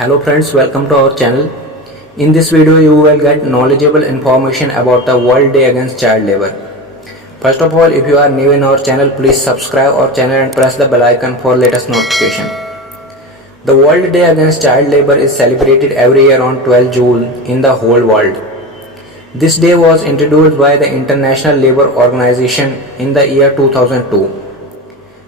Hello friends, welcome to our channel. In this video you will get knowledgeable information about the World Day Against Child Labor. First of all, if you are new in our channel, please subscribe our channel and press the bell icon for latest notification. The World Day Against Child Labor is celebrated every year on 12 June in the whole world. This day was introduced by the International Labour Organization in the year 2002.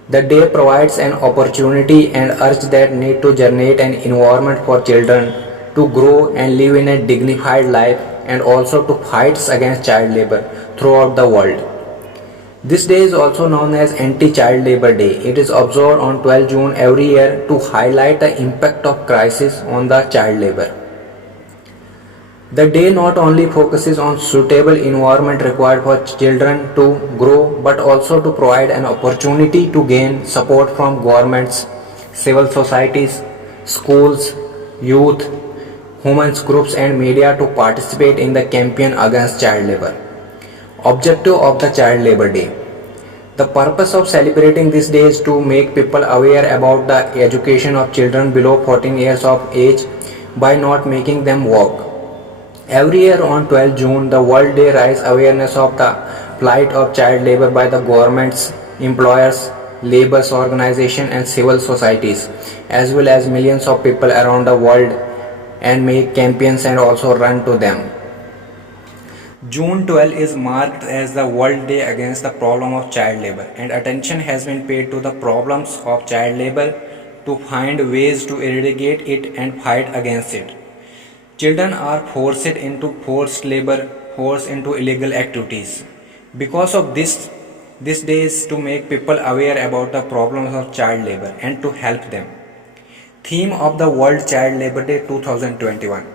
The day provides an opportunity and urge that need to generate an environment for children to grow and live in a dignified life, and also to fight against child labor throughout the world. This day is also known as Anti-Child Labor Day. It is observed on 12 June every year to highlight the impact of crisis on the child labor. The day not only focuses on suitable environment required for children to grow, but also to provide an opportunity to gain support from governments, civil societies, schools, youth, women's groups and media to participate in the campaign against child labor. Objective of the Child Labor Day. The purpose of celebrating this day is to make people aware about the education of children below 14 years of age by not making them work. Every year on 12 June, the World Day raises awareness of the plight of child labor by the governments, employers, labor organizations and civil societies, as well as millions of people around the world, and make campaigns and also run to them. June 12 is marked as the World Day Against the Problem of Child Labor, and attention has been paid to the problems of child labor to find ways to eradicate it and fight against it. Children are forced into forced labor, forced into illegal activities. Because of this day is to make people aware about the problems of child labor and to help them. Theme of the World Child Labor Day 2021.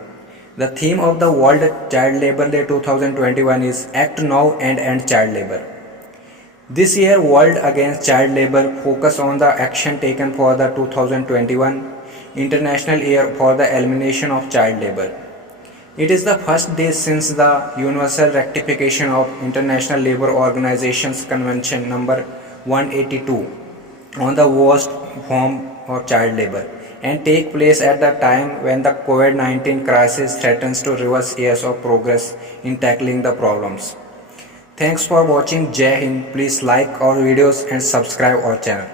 The theme of the World Child Labor Day 2021 is Act Now and End Child Labor. This year, World Against Child Labor focus on the action taken for the 2021 International Year for the Elimination of Child Labor. It is the first day since the Universal Ratification of International Labour Organization's Convention number 182 on the worst form of child labor, and take place at the time when the COVID-19 crisis threatens to reverse years of progress in tackling the problems. Thanks for watching. Jai Hind. Please like our videos and subscribe our channel.